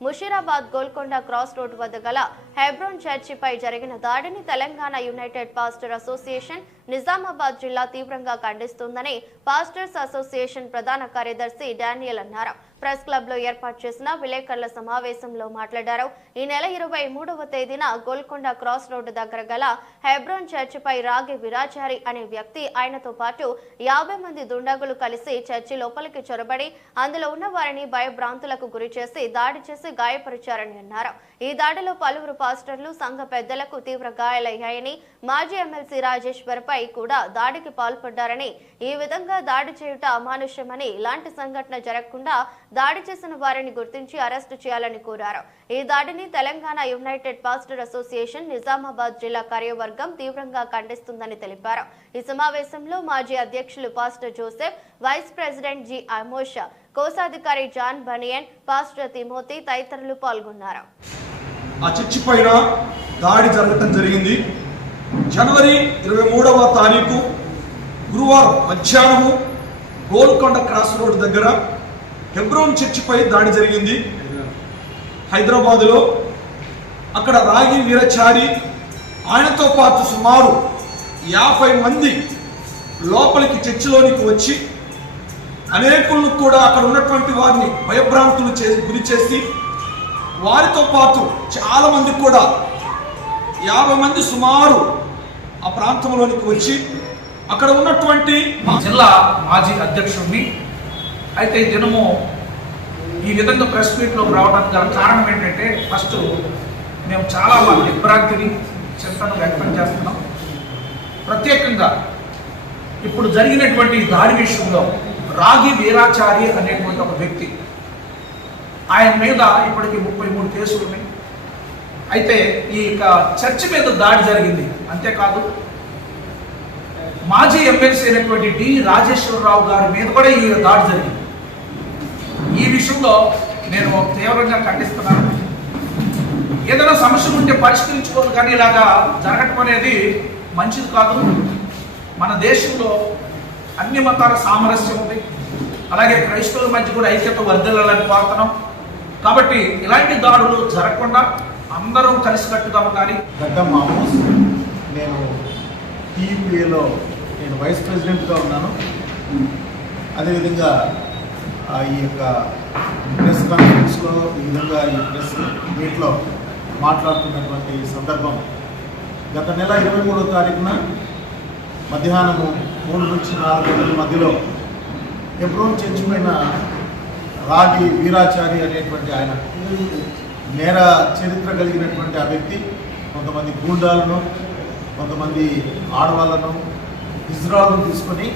Musheerabad Golconda cross road వద్ద గల హెబ్రోన్ చర్చిపై జరిగిన దాడిని Telangana united pastor association Nizamabad జిల్లా తీవ్రంగా ఖండిస్తుందని పాస్టర్స్ అసోసియేషన్ ప్రధాన కార్యదర్శి డానియల్ అన్నారు. ప్రెస్ క్లబ్లో ఏర్పాటు చేసిన విలేకరుల సమావేశంలో మాట్లాడారు. ఈ నెల ఇరవై మూడవ తేదీన గోల్కొండ క్రాస్ రోడ్డు దగ్గర గల హెబ్రోన్ చర్చిపై రాగి విరాచారి అనే వ్యక్తి ఆయనతో పాటు యాభై మంది దుండగులు కలిసి చర్చి లోపలికి చొరబడి అందులో ఉన్న వారిని భయభ్రాంతులకు గురి చేసి దాడి చేసి గాయపరిచారని అన్నారు. ఈ దాడిలో పలువురు పాస్టర్లు సంఘ పెద్దలకు తీవ్ర గాయాలయ్యాయని మాజీ ఎమ్మెల్సీ రాజేశ్వర్పై కూడా దాడికి పాల్పడ్డారని ఈ విధంగా దాడి చేయుట అమానుష్యమని ఇలాంటి సంఘటన జరగకుండా దాడి చేసిన వారిని గుర్తించి అరెస్టు చేయాలని కోరారు. ఈ దాడిని Telangana united pastor association Nizamabad జిల్లా కార్యవర్గం తీవ్రంగా ఖండిస్తుందని తెలిపారు. ఈ సమావేశంలో మాజీ అధ్యక్షులు pastor Joseph vice president G Amosha కోశాధికారి జాన్ బనియన్ పాస్టర్ తిమోతి తదితరులు పాల్గొన్నారు. ఆ చర్చి పైన దాడి జరగటం జరిగింది. జనవరి ఇరవై మూడవ తారీఖు గురువారం మధ్యాహ్నము గోల్కొండ క్రాస్ రోడ్ దగ్గర హెబ్రోన్ చర్చిపై దాడి జరిగింది. హైదరాబాదులో అక్కడ రాగి వీరచారి ఆయనతో పాటు సుమారు యాభై మంది లోపలికి చర్చిలోనికి వచ్చి అనేకులను కూడా అక్కడ ఉన్నటువంటి వారిని భయభ్రాంతులు చే గురి చేసి వారితో పాటు చాలామంది కూడా యాభై మంది సుమారు ఆ ప్రాంతంలోనికి వచ్చి అక్కడ ఉన్నటువంటి మా జిల్లా మాజీ అధ్యక్షుడిని అయితే జనము ఈ విధంగా ప్రెస్ మీట్లోకి రావడానికి గల కారణం ఏంటంటే ఫస్ట్ మేము చాలా వాళ్ళ విభ్రాంతిని చింతను వ్యక్తం చేస్తున్నాం. ప్రత్యేకంగా ఇప్పుడు జరిగినటువంటి దాడి విషయంలో రాగి వీరాచారి అనేటువంటి ఒక వ్యక్తి ఆయన మీద ఇప్పటికి ముప్పై మూడు కేసులు ఉన్నాయి. అయితే ఈ యొక్క చర్చి మీద దాడి జరిగింది. అంతేకాదు మాజీ ఎమ్మెల్సీ అయినటువంటి డి రాజేశ్వరరావు గారి మీద కూడా ఈ దాడి జరిగింది. ఈ విషయంలో నేను తీవ్రంగా ఖండిస్తున్నాను. ఏదైనా సమస్య ఉంటే పరిష్కరించుకోవాలి కానీ ఇలాగా జరగటం అనేది మంచిది కాదు. మన దేశంలో అన్ని మతాల సామరస్యం ఉంది. అలాగే క్రైస్తవుల మధ్య కూడా ఐక్యత వర్ధిల్లాలని కోరుతున్నాం. కాబట్టి ఇలాంటి దాడులు జరగకుండా అందరూ కలిసికట్టుగా ఉండాలి గడ్డ మామూస్ నేను టీయూఏలో నేను వైస్ ప్రెసిడెంట్గా ఉన్నాను. అదేవిధంగా ఈ యొక్క ప్రెస్ కాన్ఫరెన్స్లో ఈ విధంగా ఈ ప్రెస్ మీట్లో మాట్లాడుతున్నటువంటి సందర్భం గత నెల ఇరవై మూడో తారీఖున మధ్యాహ్నము మూడు నుంచి నాలుగు గంటల మధ్యలో ఎప్పుడో చర్చి రాగి వీరాచారి అనేటువంటి ఆయన నేర చరిత్ర కలిగినటువంటి ఆ వ్యక్తి కొంతమంది గూండాలను కొంతమంది ఆడవాళ్ళను ఇజ్రాలను తీసుకొని